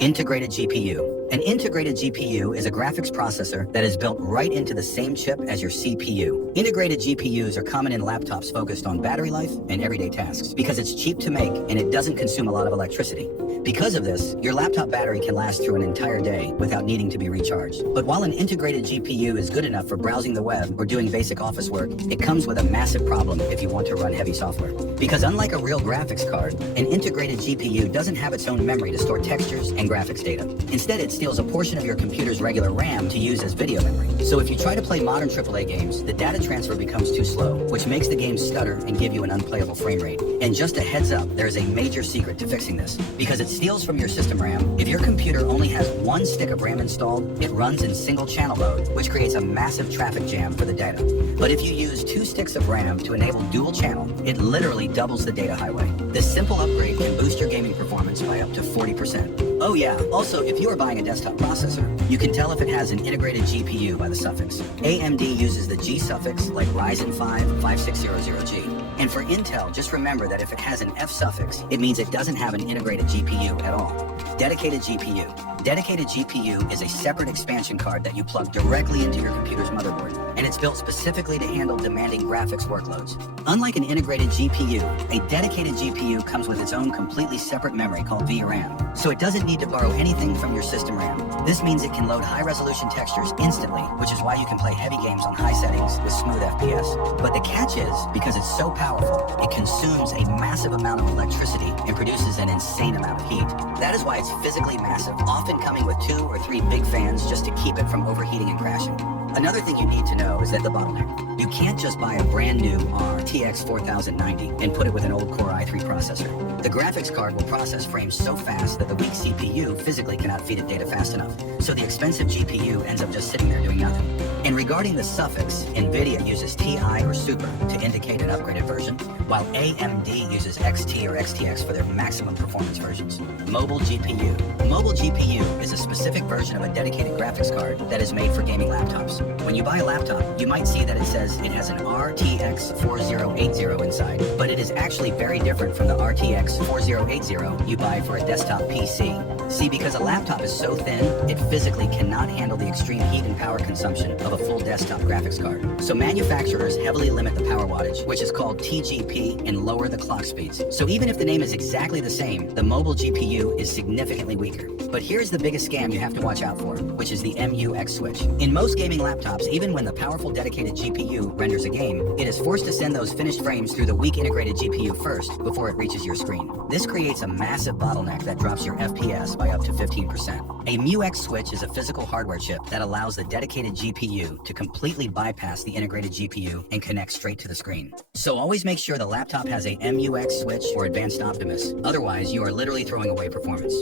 Integrated GPU. An integrated GPU is a graphics processor that is built right into the same chip as your CPU. Integrated GPUs are common in laptops focused on battery life and everyday tasks because it's cheap to make and it doesn't consume a lot of electricity. Because of this, your laptop battery can last through an entire day without needing to be recharged. But while an integrated GPU is good enough for browsing the web or doing basic office work, it comes with a massive problem if you want to run heavy software. Because unlike a real graphics card, an integrated GPU doesn't have its own memory to store textures and graphics data. Instead, it steals a portion of your computer's regular RAM to use as video memory. So if you try to play modern AAA games, the data transfer becomes too slow, which makes the game stutter and give you an unplayable frame rate. And just a heads up, there is a major secret to fixing this. Because it steals from your system RAM, if your computer only has one stick of RAM installed, it runs in single channel mode, which creates a massive traffic jam for the data. But if you use 2 sticks of RAM to enable dual channel, it literally doubles the data highway. This simple upgrade can boost your gaming performance by up to 40%. Oh yeah, also if you are buying a desktop processor, you can tell if it has an integrated GPU by the suffix. AMD uses the G suffix like Ryzen 5 5600G. And for Intel, just remember that if it has an F suffix, it means it doesn't have an integrated GPU at all. Dedicated GPU. Dedicated GPU is a separate expansion card that you plug directly into your computer's motherboard, and it's built specifically to handle demanding graphics workloads. Unlike an integrated GPU, a dedicated GPU comes with its own completely separate memory called VRAM, so it doesn't need to borrow anything from your system RAM. This means it can load high-resolution textures instantly, which is why you can play heavy games on high settings with smooth FPS. But the catch is, because it's so powerful, it consumes a massive amount of electricity and produces an insane amount of heat. That is why it's physically massive, often coming with 2 or 3 big fans just to keep it from overheating and crashing. Another thing you need to know is that the bottleneck. You can't just buy a brand new RTX 4090 and put it with an old Core i3 processor. The graphics card will process frames so fast that the weak CPU physically cannot feed it data fast enough, so the expensive GPU ends up just sitting there doing nothing. And regarding the suffix, NVIDIA uses TI or Super to indicate an upgraded version, while AMD uses XT or XTX for their maximum performance versions. Mobile GPU. Mobile GPU is a specific version of a dedicated graphics card that is made for gaming laptops. When you buy a laptop, you might see that it says it has an RTX 4080 inside, but it is actually very different from the RTX 4080 you buy for a desktop PC. See, because a laptop is so thin, it physically cannot handle the extreme heat and power consumption of a full desktop graphics card. So manufacturers heavily limit the power wattage, which is called TGP, and lower the clock speeds. So even if the name is exactly the same, the mobile GPU is significantly weaker. But here's the biggest scam you have to watch out for, which is the MUX switch. In most gaming laptops, even when the powerful dedicated GPU renders a game, it is forced to send those finished frames through the weak integrated GPU first before it reaches your screen. This creates a massive bottleneck that drops your FPS by up to 15%. A MUX switch is a physical hardware chip that allows the dedicated GPU to completely bypass the integrated GPU and connect straight to the screen. So always make sure the laptop has a MUX switch or Advanced Optimus. Otherwise, you are literally throwing away performance.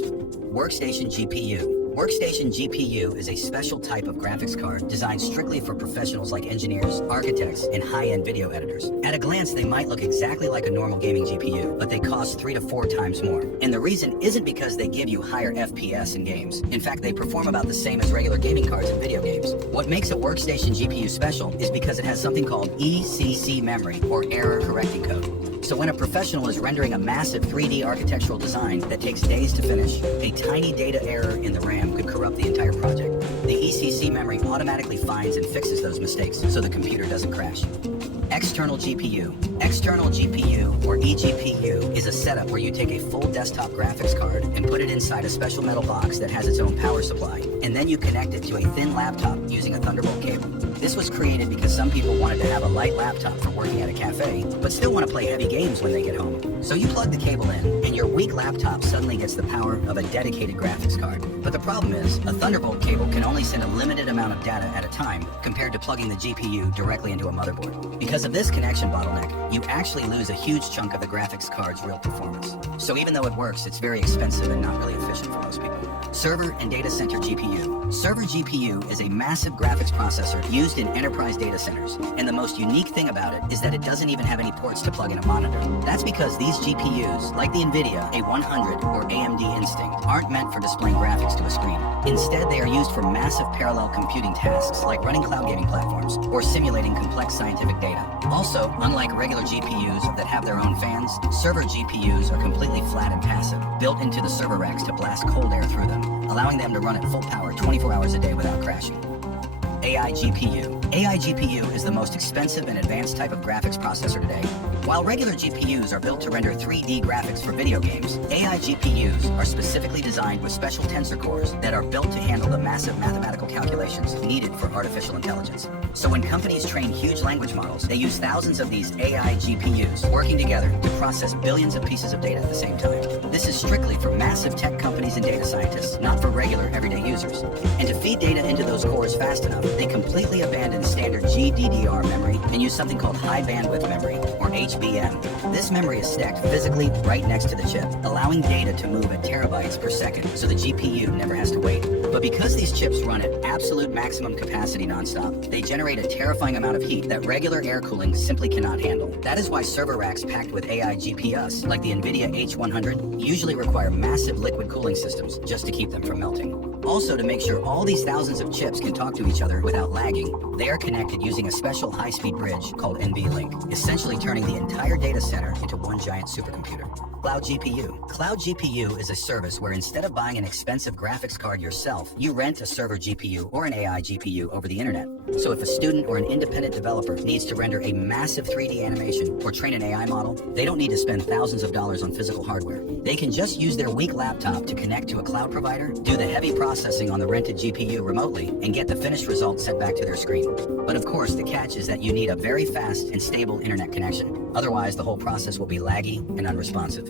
Workstation GPU. Workstation GPU is a special type of graphics card designed strictly for professionals like engineers, architects, and high-end video editors. At a glance, they might look exactly like a normal gaming GPU, but they cost 3 to 4 times more. And the reason isn't because they give you higher FPS in games. In fact, they perform about the same as regular gaming cards in video games. What makes a workstation GPU special is because it has something called ECC memory, or error correcting code. So when a professional is rendering a massive 3D architectural design that takes days to finish, a tiny data error in the RAM could corrupt the entire project. The ECC memory automatically finds and fixes those mistakes so the computer doesn't crash. External GPU. External GPU, or eGPU, is a setup where you take a full desktop graphics card and put it inside a special metal box that has its own power supply, and then you connect it to a thin laptop using a Thunderbolt cable. This was created because some people wanted to have a light laptop for working at a cafe, but still want to play heavy games when they get home. So you plug the cable in, and your weak laptop suddenly gets the power of a dedicated graphics card. But the problem is, a Thunderbolt cable can only send a limited amount of data at a time compared to plugging the GPU directly into a motherboard. Because of this connection bottleneck, you actually lose a huge chunk of the graphics card's real performance. So even though it works, it's very expensive and not really efficient for most people. Server and data center GPU. Server GPU is a massive graphics processor used in enterprise data centers, and the most unique thing about it is that it doesn't even have any ports to plug in a monitor. That's because these GPUs, like the NVIDIA A100 or AMD Instinct, aren't meant for displaying graphics to a screen. Instead, they are used for massive parallel computing tasks like running cloud gaming platforms or simulating complex scientific data. Also, unlike regular GPUs that have their own fans, server GPUs are completely flat and passive, built into the server racks to blast cold air through them. allowing them to run at full power 24 hours a day without crashing. AI GPU. AI GPU is the most expensive and advanced type of graphics processor today. While regular GPUs are built to render 3D graphics for video games, AI GPUs are specifically designed with special tensor cores that are built to handle the massive mathematical calculations needed for artificial intelligence. So when companies train huge language models, they use thousands of these AI GPUs working together to process billions of pieces of data at the same time. This is strictly for massive tech companies and data scientists, not for regular everyday users. And to feed data into those cores fast enough, they completely abandon standard GDDR memory and use something called high bandwidth memory, or HBM. This memory is stacked physically right next to the chip, allowing data to move at terabytes per second, so the GPU never has to wait. But because these chips run at absolute maximum capacity nonstop, they generate a terrifying amount of heat that regular air cooling simply cannot handle. That is why server racks packed with AI GPUs, like the NVIDIA H100, usually require massive liquid cooling systems just to keep them from melting. Also, to make sure all these thousands of chips can talk to each other without lagging, they are connected using a special high-speed bridge called NVLink, essentially turning the entire data center into one giant supercomputer. Cloud GPU. Cloud GPU is a service where instead of buying an expensive graphics card yourself, you rent a server GPU or an AI GPU over the internet. So if a student or an independent developer needs to render a massive 3D animation or train an AI model, they don't need to spend thousands of dollars on physical hardware. They can just use their weak laptop to connect to a cloud provider, do the heavy processing on the rented GPU remotely, and get the finished result sent back to their screen. But of course, the catch is that you need a very fast and stable internet connection. Otherwise, the whole process will be laggy and unresponsive.